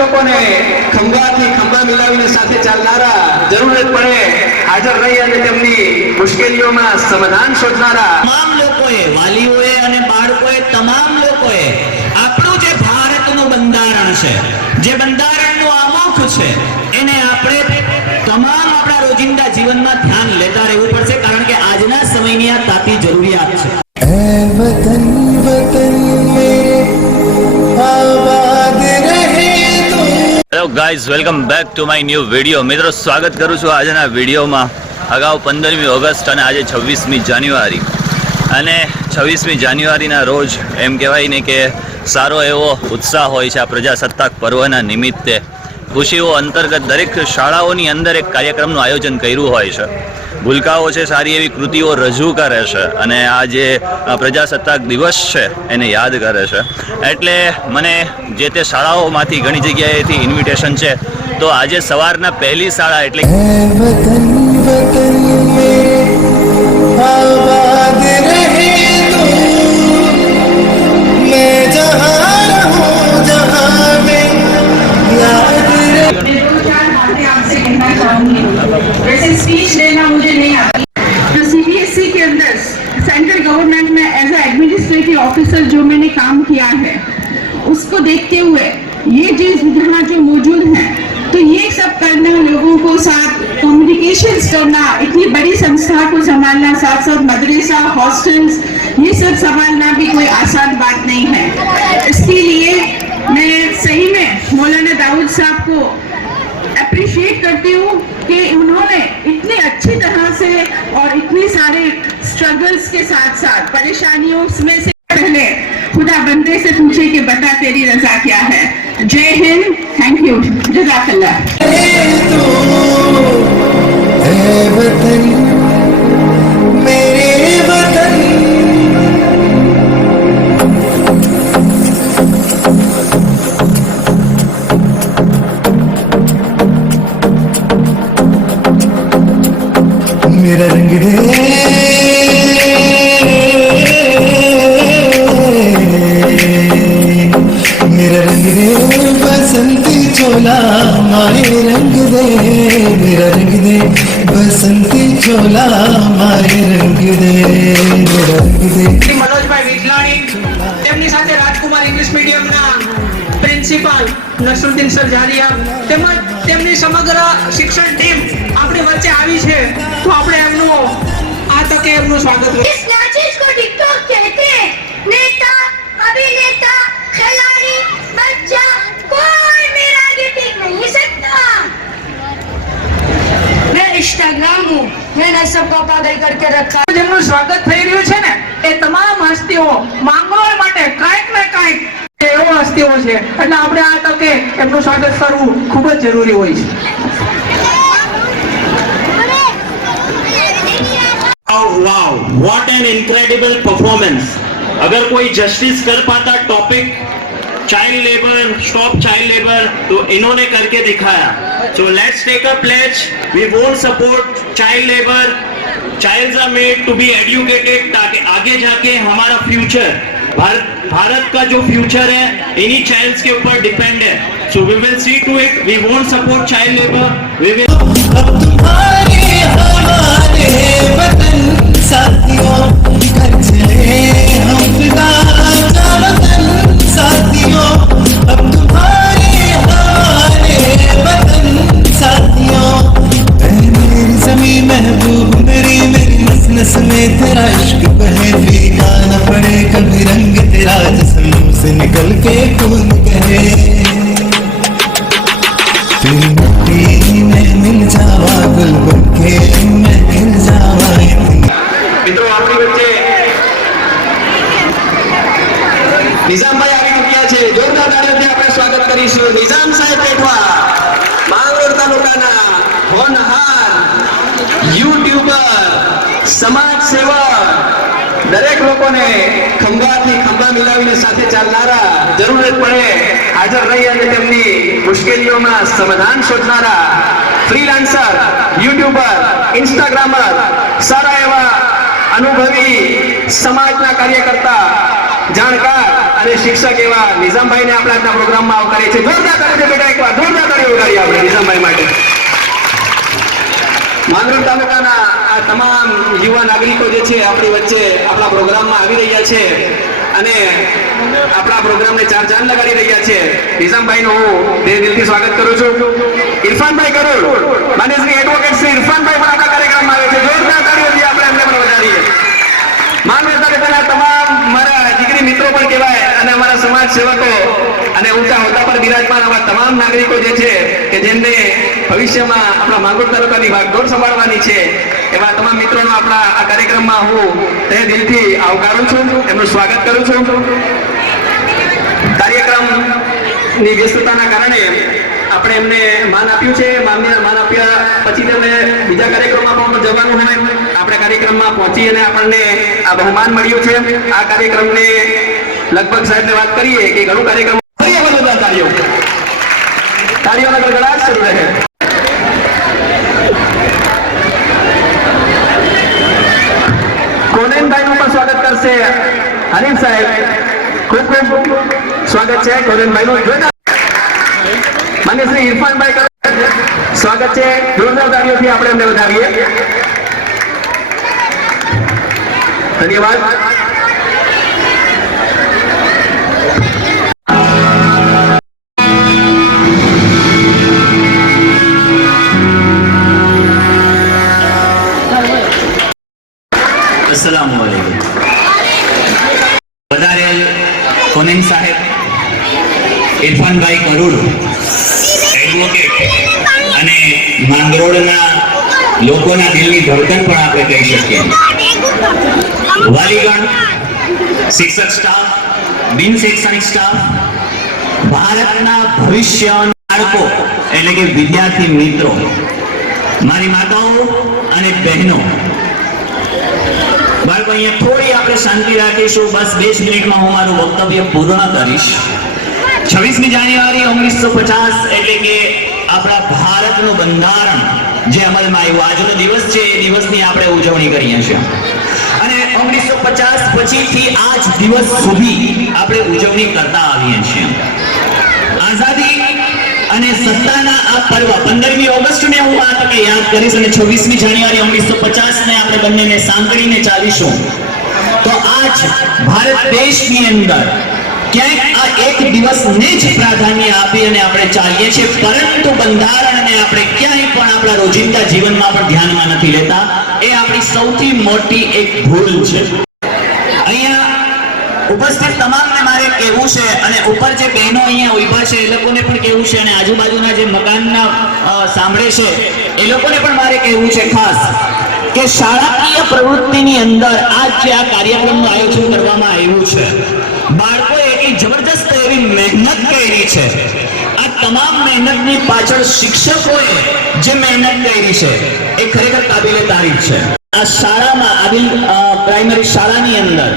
લોકોને ખંભાથી ખંભા મિલાવીને સાથે ચાલનારા, જરૂરત પડે હાજર રહી અને તેમની મુશ્કેલીઓમાં સમાધાન શોધનારા તમામ લોકોએ, વાલીઓએ અને બાળકોએ, તમામ લોકોએ આપણું જે ભારતનું બંધારણ છે, જે બંધારણનું આમુખ છે, એને આપણે તમામ આપણા રોજિંદા જીવનમાં ધ્યાન લેતા રહેવું પડશે, કારણ કે આજના સમયની આ તાતી જરૂરિયાત છે. Hello guys, welcome back to my new video. મિત્રો, સ્વાગત કરું છું આજના વિડીયોમાં. અગાઉ 15મી ઓગસ્ટ અને આજે 26મી જાન્યુઆરી. અને 26મી જાન્યુઆરીના રોજ એમ કહેવાય ને કે સારો એવો ઉત્સાહ હોય છે આ પ્રજાસત્તાક પર્વના નિમિત્તે. ખુશીઓ અંતર્ગત દરેક શાળાઓની અંદર એક કાર્યક્રમનું આયોજન કર્યું હોય છે. ભૂલકાઓ છે સારી એવી કૃતિઓ રજૂ કરે છે અને આ જે પ્રજાસત્તાક દિવસ છે એને યાદ કરે છે. એટલે મને જે તે શાળાઓમાંથી ઘણી જગ્યાએથી ઇન્વિટેશન છે. તો આજે સવારના પહેલી શાળા એટલે वैसे स्पीच देना मुझे नहीं आती. तो सीबीएसई के अंदर सेंट्रल गवर्नमेंट में एज ए एडमिनिस्ट्रेटिव ऑफिसर जो मैंने काम किया है, उसको देखते हुए ये चीज यहाँ जो मौजूद है, तो ये सब करना, लोगों को साथ कम्युनिकेशंस करना, इतनी बड़ी संस्था को संभालना, साथ साथ मदरसा, हॉस्टल्स, ये सब संभालना भी कोई आसान बात नहीं है. इसके लिए मैं सही में मौलाना दाऊद साहब को अप्रिशिएट करती हूँ कि उन्होंने इतनी अच्छी तरह से और इतने सारे स्ट्रगल्स के साथ साथ परेशानियों में से पहले खुदा बंदे से पूछे कि बता तेरी रजा क्या है. जय हिंद, थैंक यू, जज़ाकल्लाह. मेरा रंग दे, मेरा रंग दे बसंती चोला, मारे रंग दे, मेरा रंग दे बसंती चोला, मारे रंग दे, मेरा रंग दे. मनोजभाई विटलाणी, તેમની સાથે રાજકુમાર ઇંગ્લિશ મીડિયમના પ્રિન્સિપાલ નસરુદ્દીન સર જારિયા તેમજ તેમની સમગ્ર શિક્ષણ ટીમ આપણી વચ્ચે આવી છે. તો આપણે એમનું આ તકે એમનું સ્વાગત કરીએ. इस नाचिस को टिकटॉक कहते हैं. नेता, अभिनेता, खिलाड़ी, बच्चा, कोई मेरा आगे टिक नहीं सकता. मैं इंस्टाग्राम हूँ, मैंने सबको पागल करके रखा. જેમનું સ્વાગત થઈ રહ્યું છે ને, એ તમામ હસ્તીઓ માંગરોળ માટે કાંઈક ને કાંઈક એવો હસ્તીઓ છે, એટલે આપણે આ તકે એમનું સ્વાગત કરવું ખૂબ જ જરૂરી હોય છે. Wow, what an incredible performance. अगर कोई जस्टिस कर पाता topic child labour, stop child labour, तो इन्होंने करके दिखाया. So let's take a pledge. We won't support child labour. Childs are made to be educated, ताकि आगे जाके हमारा फ्यूचर, भारत का जो फ्यूचर है इन्हीं चाइल्ड्स के ऊपर डिपेंड है. So we will see to it. We won't support child labour. We will साथियों कर चले हम फिदा, वतन साथियों, अब तुम्हारे हमारे वतन साथियों. मेरी ज़मीं महबूब, मेरी मेरी नस नस में तेरा इश्क बहे, भीगा न पड़े कभी रंग तेरा, जिस्म से निकल के खून कहे. तेरी मिट्टी में मिल जावा, गुल बन के मैं खिल जावा. મિત્રો, આપણી વચ્ચે નિઝામભાઈ આવી ચૂક્યા છે. જોરદાર તાળીઓથી આપણે સ્વાગત કરીશું. નિઝામ સાહેબ પેઠવા, માંગરોળ તાલુકાના હોનહાર યુટ્યુબર, સમાજ સેવક, દરેક લોકોને ખંભાથી ખંભા મિલાવીને સાથે ચાલનારા, જરૂરત પડે હાજર રહી અને તેમની મુશ્કેલીઓમાં સમાધાન શોધનારા ફ્રીલાન્સર, યુટ્યુબર, ઇન્સ્ટાગ્રામર, સારા એવા અનુભવી સમાજના કાર્યકર્તા જાણકાર અને શિક્ષક એવા નિઝામભાઈને આપણે આજના પ્રોગ્રામમાં આવકારીએ છીએ. જોરદાર તાળીઓ બેટા એકવાર જોરદાર તાળીઓ વગાડીએ આપણે નિઝામભાઈ માટે. માંગરોળ તાલુકાના આ તમામ યુવા નાગરિકો જે છે આપણી વચ્ચે આપણા પ્રોગ્રામમાં આવી રહ્યા છે અને આપણા પ્રોગ્રામને ચાર ચાંદ લગાડી રહ્યા છે. નિઝામભાઈનું હું દિલથી સ્વાગત કરું છું. ઇરફાનભાઈ કરોડ, માન્ય શ્રી એડવોકેટ શ્રી ઇરફાનભાઈ પણ આપણા કાર્યક્રમમાં આવે છે. જોરદાર તાળીઓથી આપણે એમને પણ વધારીએ. માંગરોળ તાલુકાના તમામ મારા દીકરી મિત્રો પણ કહેવાય અને અમારા સમાજ સેવકો અને ઊંચા હોદ્દા પર બિરાજમાન આવા તમામ નાગરિકો જે છે કે જેમને ભવિષ્યમાં આપણા માંગરોળ તાલુકાની વાગડોળ સંભાળવાની છે એવા તમામ મિત્રોનો આપણા આ કાર્યક્રમમાં હું તહે દિલથી આવકારું છું, એમનું સ્વાગત કરું છું. કાર્યક્રમની વ્યસ્તતાના કારણે આપણે એમને માન આપ્યું છે. માન આપ્યા પછી તેમને બીજા કાર્યક્રમમાં પણ જવાનું હોય. આપણે કાર્યક્રમમાં પહોંચી અને આપણને આ બહુમાન મળ્યું છે. આ કાર્યક્રમને લગભગ સાહેબને વાત કરીએ કે ઘણું કાર્યક્રમ તાળીઓના ગડગડાટ શરૂ રહે. કોનેનભાઈનું પણ સ્વાગત કરશે હરીફ સાહેબ. ખૂબ ખૂબ સ્વાગત છે કોનેનભાઈનું. માન્ય શ્રી ઇરફાનભાઈ સ્વાગત છે. જોરદાર તાળીઓથી આપણે એમને વધાવીએ. ધન્યવાદ. અસ્સલામુઅલૈકુમ. વધારેલ કોનેન સાહેબ ઇરફાનભાઈ કરોડ એડવોકેટ અને માંગરોળના લોકોના દિલની ધડકન પણ આપણે કહી શકીએ. વાલીગણ, શિક્ષક સ્ટાફ, બિન શૈક્ષણિક સ્ટાફ, ભારતના ભવિષ્યના બાળકો એટલે કે વિદ્યાર્થી મિત્રો, મારી માતાઓ અને બહેનો, બાળકો અહીંયા થોડી આપણે શાંતિ રાખીશું. બસ 2 મિનિટમાં હું મારું વક્તવ્ય પૂર્ણ કરીશ. 26મી જાન્યુઆરી 1950 એટલે કે આપણા ભારતનું બંધારણ જે અમલમાં આવ્યું, આજનો દિવસ છે એ દિવસની આપણે ઉજવણી કરીએ છીએ. અને 1950 પછીથી આજ દિવસ સુધી આપણે ઉજવણી કરતા આવીએ છીએ. આઝાદી અને સત્તાના આ પર્વ 15મી ઓગસ્ટને હું આ તકે યાદ કરીશ અને 26મી જાન્યુઆરી 1950 ને આપણે બંનેને સાંકળીને ચાલીશું. તો આજ ભારત દેશની અંદર ક્યાંક આ એક દિવસને જ પ્રાધાન્ય આપી અને આપણે ચાલીએ છીએ, પરંતુ બંધારણને આપણે ક્યાંય પણ આપણા રોજિંદા જીવનમાં પણ ધ્યાનમાં નથી લેતા. એ આપણી સૌથી મોટી એક ભૂલ છે. અહીંયા ઉપસ્થિત તમામને મારે કહેવું છે અને ઉપર જે બહેનો અહીંયા ઊભા છે એ લોકોને પણ કહેવું છે અને આજુબાજુના જે મકાનના સાંભળે છે એ લોકોને પણ મારે કહેવું છે ખાસ કે શાળાકીય પ્રવૃત્તિની અંદર આજ જે આ કાર્યક્રમનું આયોજન કરવામાં આવ્યું છે, બાળકોએ એટલી જબરદસ્ત એવી મહેનત કરી છે. આ તમામ મહેનતની પાછળ શિક્ષકોએ જે મહેનત કરી છે એ ખરેખર કાબિલે તારીફ છે. આ શાળામાં આદિલ પ્રાઇમરી શાળાની અંદર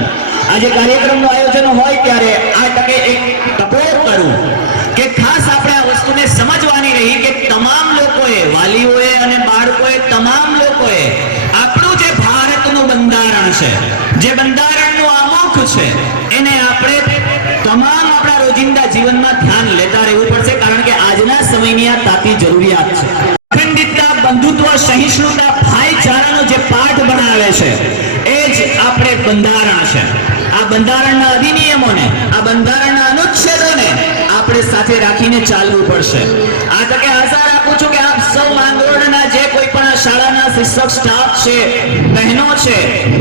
આજે કાર્યક્રમનું આયોજન હોય ત્યારે આ તકે એક ટકોર કરું કે ખાસ આપણે આ વસ્તુને સમજવાની રહી કે તમામ લોકોએ, વાલીઓએ અને બાળકોએ, તમામ લોકોએ આપણું જે ભારતનું બંધારણ છે, જે બંધારણનું આમુખ છે, એને આપણે તમામ આપણા રોજિંદા જીવનમાં ધ્યાન લેતા રહેવું પડશે, કારણ કે આજના સમયની આ તાતી જરૂરિયાત છે. અખંડિતતા, બંધુત્વ, સહિષ્ણુતા, ભાઈચારાનો જે પાઠ બનાવે છે એ જ આપણે બંધારણ છે. આ બંધારણના અધિનિયમોને, આ બંધારણના અનુચ્છેદોને આપણે સાથે રાખીને ચાલવું પડશે. આ તકે આશા રાખું છું કે આપ સૌ માંગરોળના જે કોઈ પણ શાળાના શિક્ષક સ્ટાફ છે, બહેનો છે,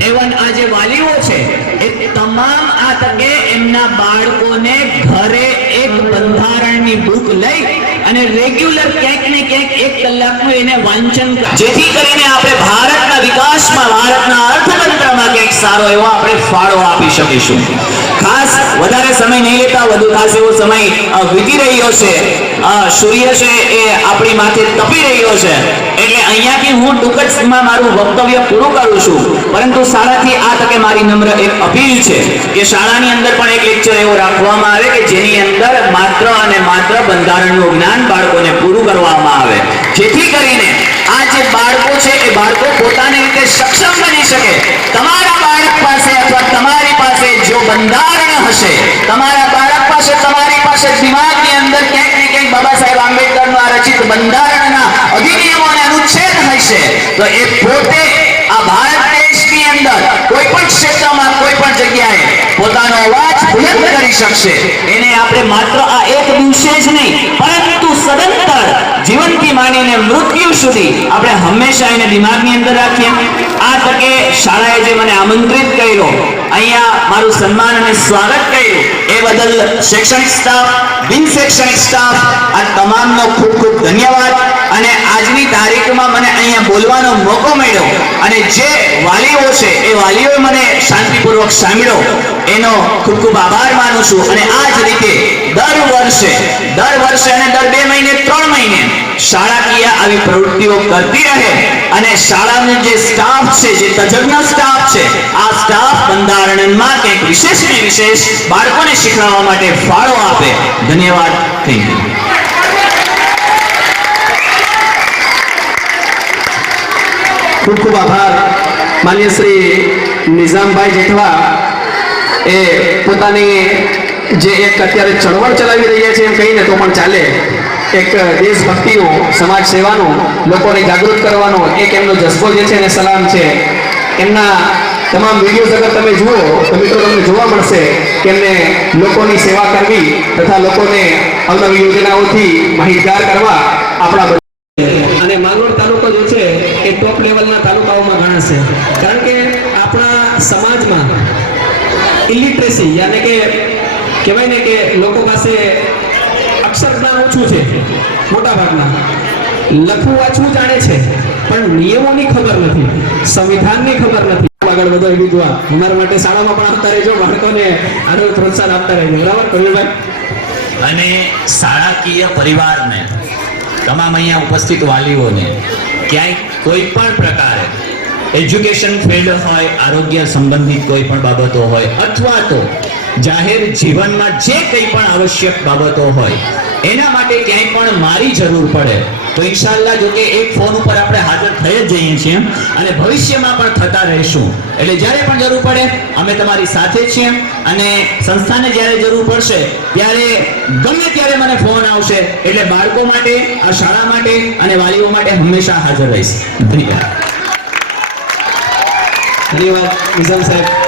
એવન આ જે વાલીઓ છે, એ તમામ આ તકે એમના બાળકોને ઘરે એક બંધારણની બુક લઈ અને રેગ્યુલર ક્યાંક ને ક્યાંક 1 કલાકનું એને વાંચન કરે, જેથી કરીને આપણે ભારતના વિકાસમાં, ભારતના અર્થતંત્રમાં ક્યાંક સારો એવો આપણે ફાળો આપી શકીશું. ખાસ વધારે સમય નહીં લેતા, વધુ ખાસ એવો સમય વીતી રહ્યો છે, સૂર્ય છે એ આપણી માથે તપી રહ્યો છે, એટલે અહીંયાથી હું ટૂંક જ સમયમાં મારું વક્તવ્ય પૂરું કરું છું. પરંતુ શાળાથી આ તકે મારી નમ્ર એક અપીલ છે કે શાળાની અંદર પણ એક લેક્ચર એવો રાખવામાં આવે કે જેની અંદર માત્ર અને માત્ર બંધારણનું જ્ઞાન બાળકોને પૂરું કરવામાં આવે, જેથી કરીને આ જે બાળકો છે એ બાળકો પોતાની રીતે સક્ષમ બની શકે. તમારા બાળક પાસે અથવા તમારી પાસે જો બંધારણ હશે, તમારા બાળક પાસે, તમારી પાસે દિમાગની અંદર ક્યાંક ને ક્યાંક બાબા સાહેબ આંબેડકરનું આ રચિત બંધારણના અધિનિયમો અને અનુચ્છેદ હશે, તો એ પોતે આ ભારત દેશની અંદર કોઈ પણ ક્ષેત્રમાં, કોઈ પણ જગ્યાએ પોતાનો અવાજ બુલંદ કરી શકશે. એને આપણે માત્ર આ એક દિવસે જ નહીં, પરંતુ સદંતર જીવનથી માંડીને મૃત્યુ સુધી આપણે હંમેશા એને દિમાગની અંદર રાખીએ. આ તકે શાળાએ જે મને આમંત્રિત કર્યો, અહીંયા મારું સન્માન અને સ્વાગત કર્યું, એ બદલ શૈક્ષણિક સ્ટાફ, બિન શૈક્ષણિક સ્ટાફ, આ તમામનો ખૂબ ખૂબ ધન્યવાદ. અને આજની તારીખમાં મને અહીંયા બોલવાનો મોકો મળ્યો અને જે વાલીઓ છે એ વાલીઓએ મને શાંતિપૂર્વક સાંભળ્યો, એનો ખૂબ ખૂબ આભાર માનું છું. અને આ જ રીતે દર વર્ષે અને દર 2 મહિને 3 મહિને શાળાકીય આવી પ્રવૃત્તિઓ કરતી રહે અને શાળાનો જે સ્ટાફ છે, જે તજજ્ઞ સ્ટાફ છે, આ સ્ટાફ બંધારણમાં કંઈક વિશેષ ને વિશેષ બાળકોને શીખવાડવા માટે ફાળો આપે. ધન્યવાદ. Thank you. ખૂબ ખૂબ આભાર માન્ય શ્રી નિઝામભાઈ જેઠવા. એ પોતાની જે એક અત્યારે ચળવળ ચલાવી રહ્યા છે એમ કહીને તો પણ ચાલે, એક દેશભક્તિનો, સમાજ સેવાનો, લોકોને જાગૃત કરવાનો એક એમનો જજ્બો જે છે એને સલામ છે. એમના તમામ વિડીયોઝ અગર તમે જુઓ તો મિત્રો તમને જોવા મળશે કે એમને લોકોની સેવા કરવી તથા લોકોને અવનવી યોજનાઓથી માહિતગાર કરવા આપણા અને માંગરોળ તાલુકો જે છે એ ટોપ લેવલના તાલુકાઓમાં ગણાશે. કારણ કે આપણા સમાજમાં ઇલિટરેસી યાને કે કહેવાય ને કે લોકો પાસે અક્ષર જ્ઞાન ઓછું છે, મોટા ભાગના લખવું વાંચવું જાણે છે પણ નિયમોની ખબર નથી, સંવિધાનની ખબર નથી. આગળ વધો વિદ્વા અમારા માટે શાળામાં પણ આવતા રહેજો, બાળકોને આનો પ્રોત્સાહન આપતા રહેજો. બરાબર કવિભાઈ? અને શાળાકીય પરિવારને, તમામ અહીંયા ઉપસ્થિત વાલીઓને ક્યાંય કોઈ પણ પ્રકારે એજ્યુકેશન ફિલ્ડ હોય, આરોગ્ય સંબંધિત કોઈ પણ બાબતો હોય અથવા તો જાહેર જીવનમાં જે કંઈ પણ આવશ્યક બાબતો હોય, એના માટે ક્યાંય પણ મારી જરૂર પડે તો ઇન્શાઅલ્લાહ, જો કે એક ફોન ઉપર આપણે હાજર થઈ જ જઈએ છીએ અને ભવિષ્યમાં પણ થતા રહીશું. એટલે જ્યારે પણ જરૂર પડે અમે તમારી સાથે છીએ અને સંસ્થાને જ્યારે જરૂર પડશે ત્યારે ગમે ત્યારે મને ફોન આવશે. એટલે બાળકો માટે, આ શાળા માટે અને વાલીઓ માટે હંમેશા હાજર રહીશ. ધન્યવાદ. ધન્યવાદ નિઝામ સાહેબ.